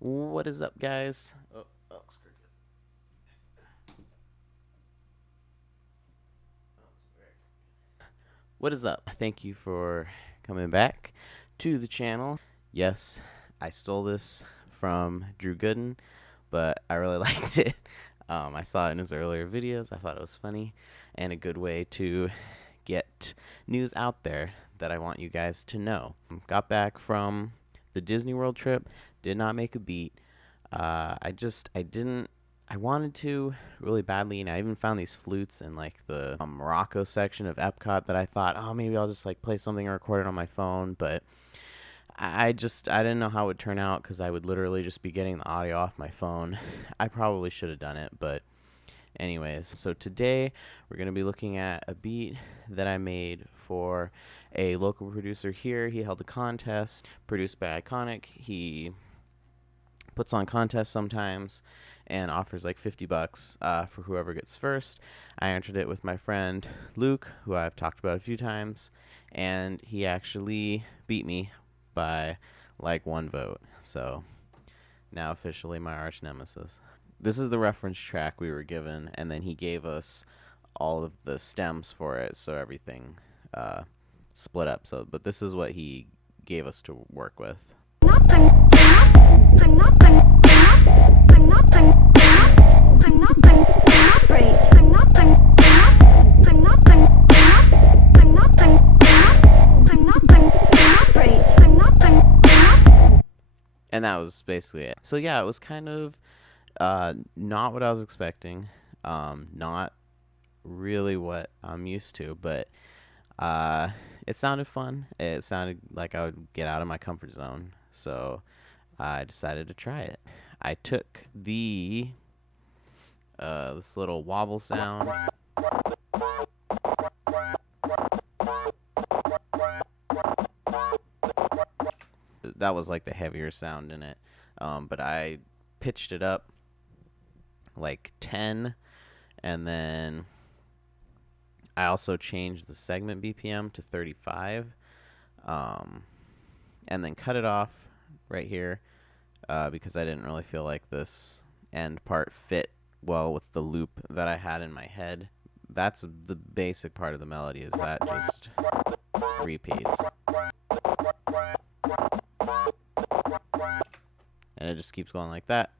What is up, guys? What is up? Thank you for coming back to the channel. Yes, I stole this from Drew Gooden, but I really liked it. I saw it in his earlier videos. I thought it was funny and a good way to get news out there that I want you guys to know. Got back from the Disney World trip, did not make a beat. I wanted to really badly, and I even found these flutes in like the Morocco section of Epcot that I thought, oh, maybe I'll just like play something and record it on my phone, but I didn't know how it would turn out because I would literally just be getting the audio off my phone. I probably should have done it, but anyways. So today we're going to be looking at a beat that I made for a local producer here. He held a contest produced by Iconic. He puts on contests sometimes and offers like $50 for whoever gets first. I entered it with my friend Luke, who I've talked about a few times, and he actually beat me by like 1 vote. So now officially my arch nemesis. This is the reference track we were given, and then he gave us all of the stems for it, so everything split up. But this is what he gave us to work with. And that was basically it. So yeah, it was kind of not what I was expecting. Not really what I'm used to, but it sounded fun. It sounded like I would get out of my comfort zone. So I decided to try it. I took the this little wobble sound. That was like the heavier sound in it, but I pitched it up like 10, and then I also changed the segment BPM to 35, and then cut it off right here because I didn't really feel like this end part fit well with the loop that I had in my head. That's the basic part of the melody, is that just repeats. And it just keeps going like that.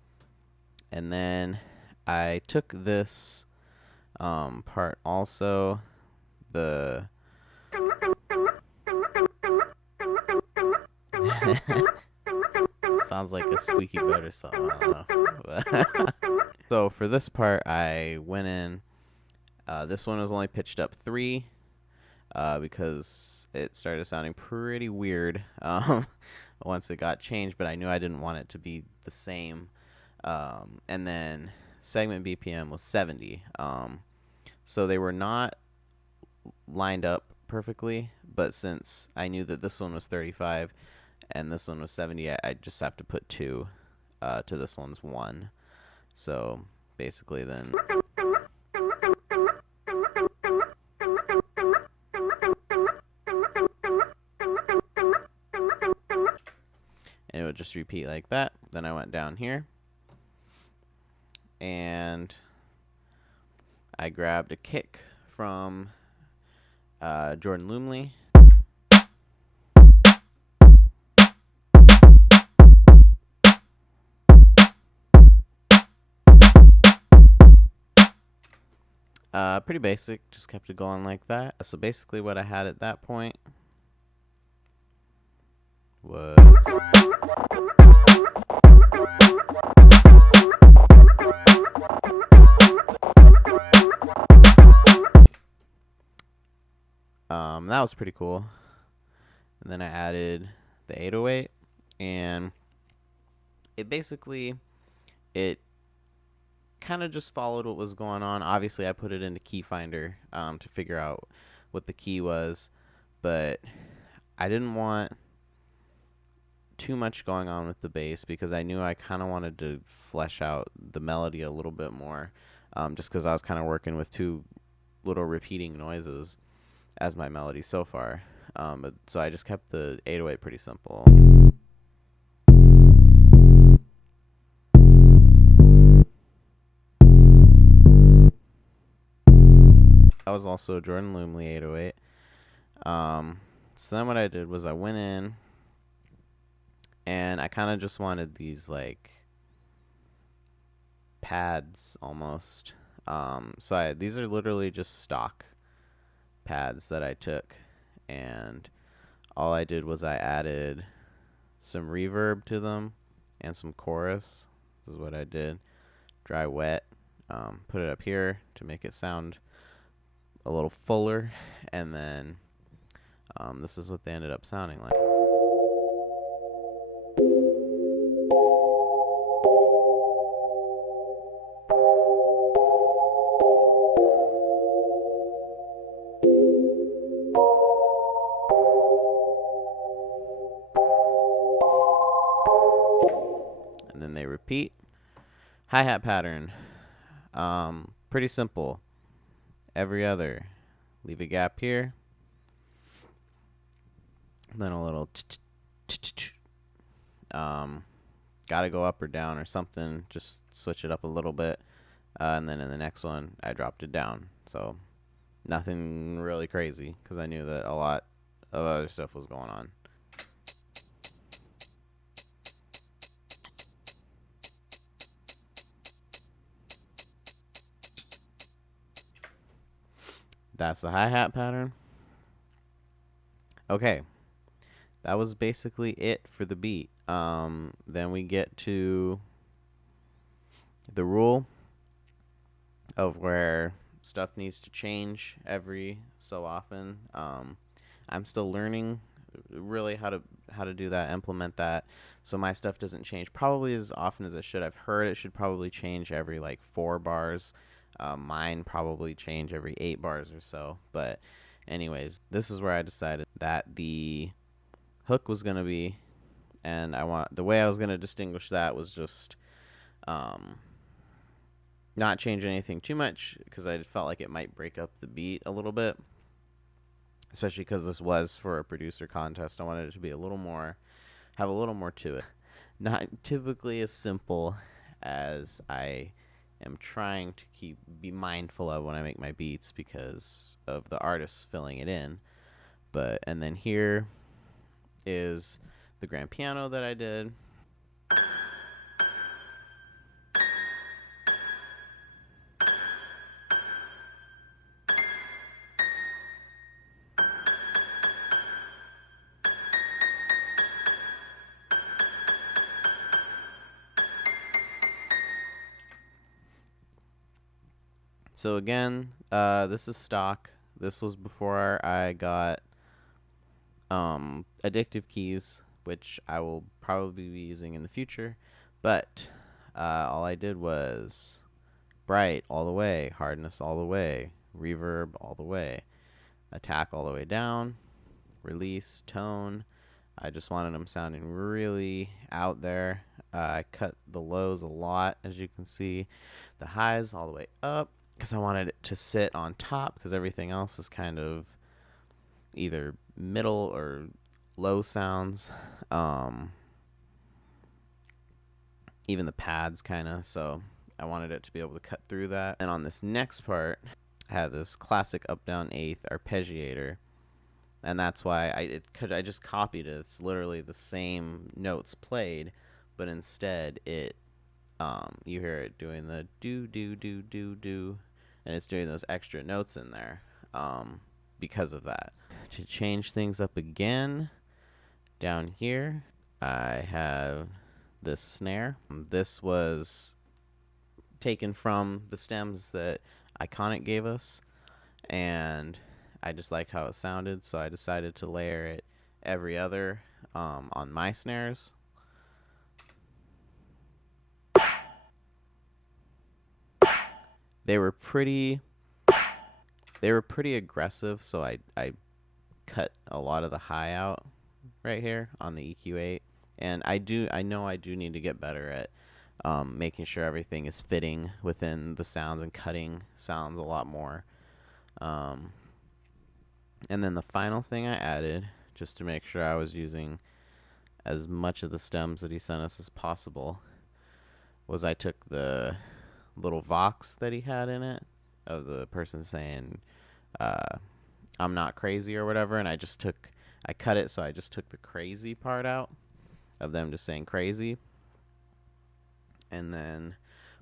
And then I took this part also, the sounds like a squeaky boat or something, I don't know. So for this part, I went in, this one was only pitched up 3 because it started sounding pretty weird once it got changed, but I knew I didn't want it to be the same. And then segment BPM was 70. So they were not lined up perfectly, but since I knew that this one was 35 and this one was 70, I just have to put 2 to this one's 1. So basically then and it would just repeat like that. Then I went down here and I grabbed a kick from Jordan Lumley. Pretty basic, just kept it going like that. So basically what I had at that point was that was pretty cool. And then I added the 808, and it basically, it kind of just followed what was going on. Obviously I put it into Key Finder to figure out what the key was, but I didn't want too much going on with the bass because I knew I kind of wanted to flesh out the melody a little bit more, just because I was kind of working with 2 little repeating noises as my melody so far. But so I just kept the 808 pretty simple. That was also a Jordan Lumley 808. So then what I did was I went in and I kind of just wanted these like pads almost. These are literally just stock pads that I took, and all I did was I added some reverb to them and some chorus. This is what I did. Dry wet. Put it up here to make it sound a little fuller, and then this is what they ended up sounding like. And then they repeat. Hi-hat pattern. Pretty simple. Every other. Leave a gap here. Then a little gotta go up or down or something. Just switch it up a little bit. And then in the next one, I dropped it down. So nothing really crazy because I knew that a lot of other stuff was going on. That's the hi-hat pattern. Okay. That was basically it for the beat. Then we get to the rule of where stuff needs to change every so often. I'm still learning really how to do that, implement that, so my stuff doesn't change probably as often as it should. I've heard it should probably change every like 4 bars. Mine probably change every 8 bars or so. But anyways, this is where I decided that the hook was gonna be, and the way I was gonna distinguish that was just not change anything too much, because I felt like it might break up the beat a little bit, especially because this was for a producer contest. I wanted it to be have a little more to it. Not typically as simple as I am trying to be mindful of when I make my beats because of the artists filling it in. And then here is the grand piano that I did. So again, this is stock. This was before I got addictive keys, which I will probably be using in the future. But all I did was bright all the way, hardness all the way, reverb all the way, attack all the way down, release, tone. I just wanted them sounding really out there. I cut the lows a lot, as you can see. The highs all the way up, because I wanted it to sit on top, because everything else is kind of either middle or low sounds. Even the pads kind of. So I wanted it to be able to cut through that. And on this next part, I have this classic up-down eighth arpeggiator. And that's why I just copied it. It's literally the same notes played, but instead you hear it doing the do do do do do, and it's doing those extra notes in there because of that. To change things up again, down here I have this snare. This was taken from the stems that Iconic gave us, and I just like how it sounded, so I decided to layer it every other on my snares. They were pretty aggressive, so I cut a lot of the high out right here on the EQ8, and I know I do need to get better at making sure everything is fitting within the sounds and cutting sounds a lot more. And then the final thing I added, just to make sure I was using as much of the stems that he sent us as possible, was I took the little vox that he had in it of the person saying I'm not crazy or whatever, and I cut it, so I just took the crazy part out of them just saying crazy, and then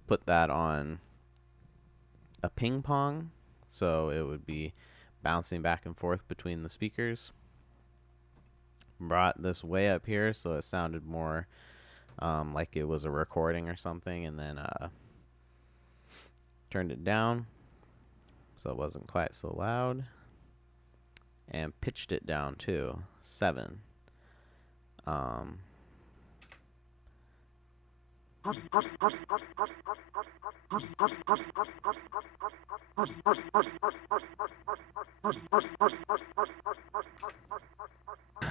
put that on a ping pong, so it would be bouncing back and forth between the speakers. Brought this way up here so it sounded more like it was a recording or something, and then turned it down so it wasn't quite so loud, and pitched it down to 7.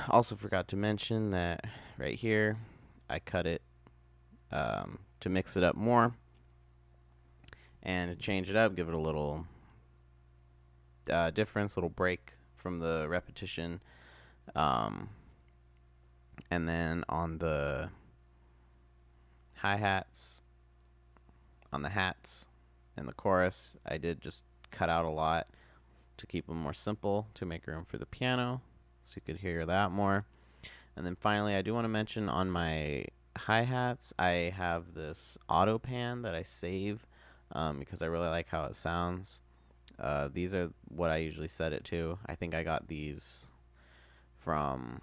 Also forgot to mention that right here I cut it to mix it up more and to change it up, give it a little difference, little break from the repetition. And then on the hi-hats, on the hats and the chorus, I did just cut out a lot to keep them more simple, to make room for the piano so you could hear that more. And then finally, I do want to mention on my hi-hats, I have this auto pan that I save because I really like how it sounds. These are what I usually set it to. I think I got these from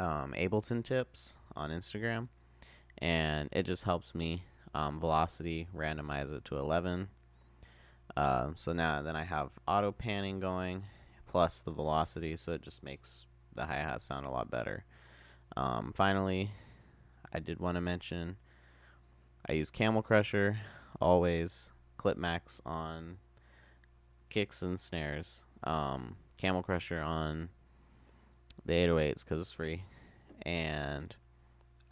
Ableton Tips on Instagram, and it just helps me velocity randomize it to 11. So now then I have auto panning going plus the velocity, so it just makes the hi-hat sound a lot better. Finally, I did want to mention I use Camel Crusher always, Clip Max on kicks and snares, Camel Crusher on the 808s because it's free, and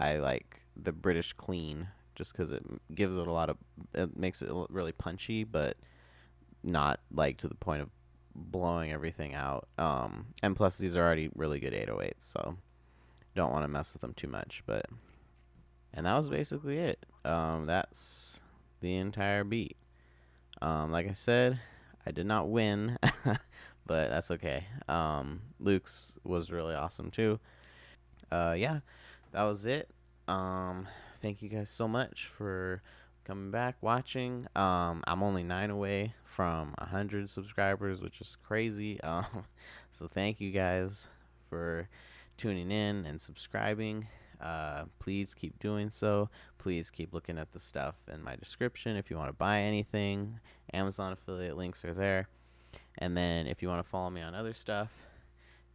I like the British Clean just because it gives it it makes it really punchy, but not like to the point of blowing everything out. And plus these are already really good 808s, so don't want to mess with them too much. And that was basically it. That's the entire beat. Like I said, I did not win, but that's okay. Luke's was really awesome too. Yeah, that was it. Thank you guys so much for coming back, watching. I'm only 9 away from 100 subscribers, which is crazy. So thank you guys for tuning in and subscribing. Please keep doing so. Please keep looking at the stuff in my description if you want to buy anything. Amazon affiliate links are there. And then if you want to follow me on other stuff,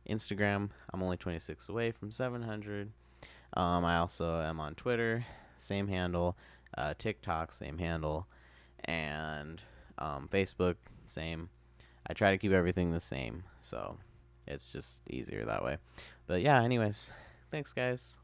Instagram, I'm only 26 away from 700. I also am on Twitter, same handle, TikTok, same handle, and Facebook, same. I try to keep everything the same, so it's just easier that way. But yeah, anyways, thanks guys.